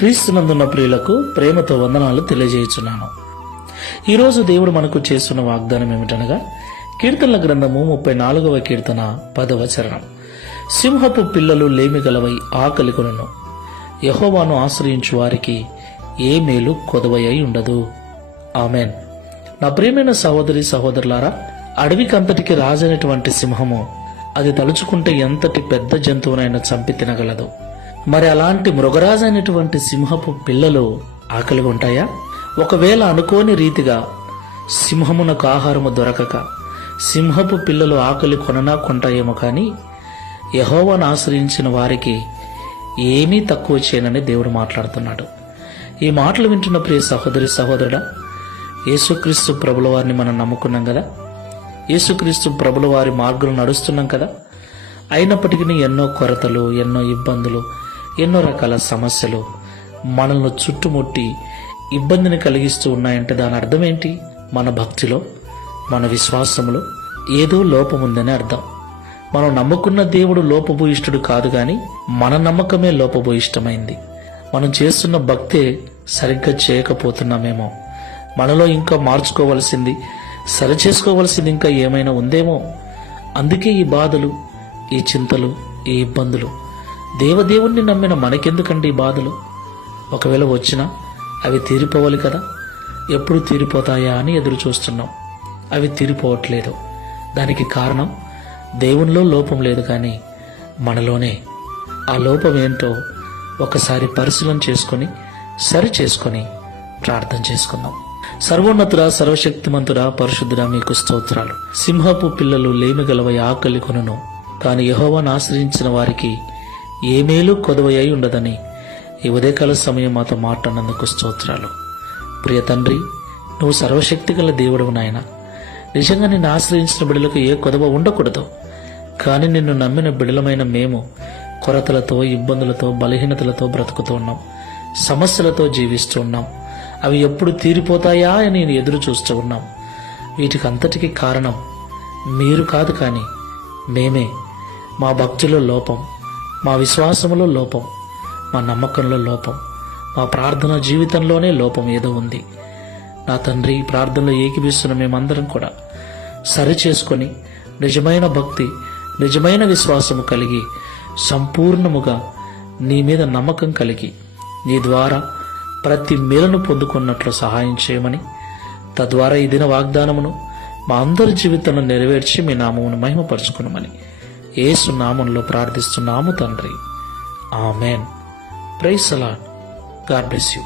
క్రీస్తునందున్న ప్రియులకు ప్రేమతో వందనాలు తెలియజేయుచున్నాను. ఈరోజు దేవుడు మనకు చేస్తున్న వాగ్దానం ఏమిటనగా కీర్తనల గ్రంథము 34వ కీర్తన 10వ చరణం. సింహపు పిల్లలు లేమిగలవై ఆకలి కొనును, యెహోవాను ఆశ్రయించు వారికి ఏ మేలు కొదవై ఉండదు. ఆమెన్. నా ప్రియమైన సహోదరి సహోదరులారా, అడవికంతటికి రాజైనటువంటి సింహము అది తలుచుకుంటే ఎంతటి పెద్ద జంతువునైనా చంపి తినగలదు. మరి అలాంటి మృగరాజైనటువంటి సింహపు పిల్లలు ఆకలిగా ఉంటాయా? ఒకవేళ అనుకోని రీతిగా సింహమునకు ఆహారము దొరకక సింహపు పిల్లలు ఆకలి కొంటాయేమో కానీ యెహోవాను ఆశ్రయించిన వారికి ఏమీ తక్కువ చేయనని దేవుడు మాట్లాడుతున్నాడు. ఈ మాటలు వింటున్న ప్రియ సహోదరి సహోదరుడా, యేసుక్రీస్తు ప్రభుల వారిని మనం నమ్ముకున్నాం కదా, యేసుక్రీస్తు ప్రభుల వారి మార్గంలో నడుస్తున్నాం కదా. అయినప్పటికీ ఎన్నో కొరతలు, ఎన్నో ఇబ్బందులు, ఎన్నో రకాల సమస్యలు మనల్ని చుట్టుముట్టి ఇబ్బందిని కలిగిస్తూ ఉన్నాయంటే దాని అర్థం ఏంటి? మన భక్తిలో, మన విశ్వాసంలో ఏదో లోపం ఉందని అర్థం. మనం నమ్ముకున్న దేవుడు లోపభూయిష్ఠుడు కాదు గాని మన నమ్మకమే లోపభూయిష్టమైంది. మనం చేస్తున్న భక్తే సరిగ్గా చేయకపోతున్నామేమో, మనలో ఇంకా మార్చుకోవలసింది, సరిచేసుకోవలసింది ఇంకా ఏమైనా ఉందేమో. అందుకే ఈ బాధలు, ఈ చింతలు, ఈ ఇబ్బందులు. దేవదేవుణ్ణి నమ్మిన మనకెందుకండి ఈ బాధలు? ఒకవేళ వచ్చినా అవి తీరిపోవాలి కదా. ఎప్పుడు తీరిపోతాయా అని ఎదురు చూస్తున్నాం. అవి తీరిపోవట్లేదు. దానికి కారణం దేవునిలో లోపం లేదు కానీ మనలోనే. ఆ లోపం ఏంటో ఒకసారి పరిశీలన చేసుకొని సరి చేసుకొని ప్రార్థన చేసుకుందాం. సర్వోన్నతుడా, సర్వశక్తిమంతుడా, పరిశుద్ధుడా, మీకు స్తోత్రాలు. సింహపు పిల్లలు లేమిగలవై ఆకలి కొనును, కానీ యెహోవాను ఆశ్రయించిన వారికి ఏ మేలు కొదవై ఉండదని ఈ ఉదయకాల సమయం మాతో మాట్లాడినందుకు స్తోత్రాలు. ప్రియ తండ్రి, నువ్వు సర్వశక్తి గల దేవుడవు నాయన. నిజంగా నిన్ను ఆశ్రయించిన బిడ్డలకు ఏ కొదవ ఉండకూడదు. కానీ నిన్ను నమ్మిన బిడ్డలమైన మేము కొరతలతో, ఇబ్బందులతో, బలహీనతలతో బ్రతుకుతూ ఉన్నాం. సమస్యలతో జీవిస్తూ ఉన్నాం. అవి ఎప్పుడు తీరిపోతాయా అని నేను ఎదురు చూస్తూ ఉన్నాం. వీటికి అంతటికీ కారణం మీరు కాదు కానీ మేమే. మా భక్తిలో లోపం, మా విశ్వాసంలో లోపం, మా నమ్మకంలో లోపం, మా ప్రార్థన జీవితంలోనే లోపం ఏదో ఉంది. నా తండ్రి, ఈ ప్రార్థనలో ఏకీభిస్తున్న మేమందరం కూడా సరి చేసుకొని నిజమైన భక్తి, నిజమైన విశ్వాసము కలిగి సంపూర్ణముగా నీ మీద నమ్మకం కలిగి నీ ద్వారా ప్రతి మేలును పొందుకున్నట్లు సహాయం చేయమని, తద్వారా ఈ దిన వాగ్దానమును మా అందరి జీవితంలో నెరవేర్చి మీ నామమును మహిమపరచుకునమని యేసు నామంలో ప్రార్థిస్తున్నాము తండ్రి. Amen. Praise the lord. God bless you.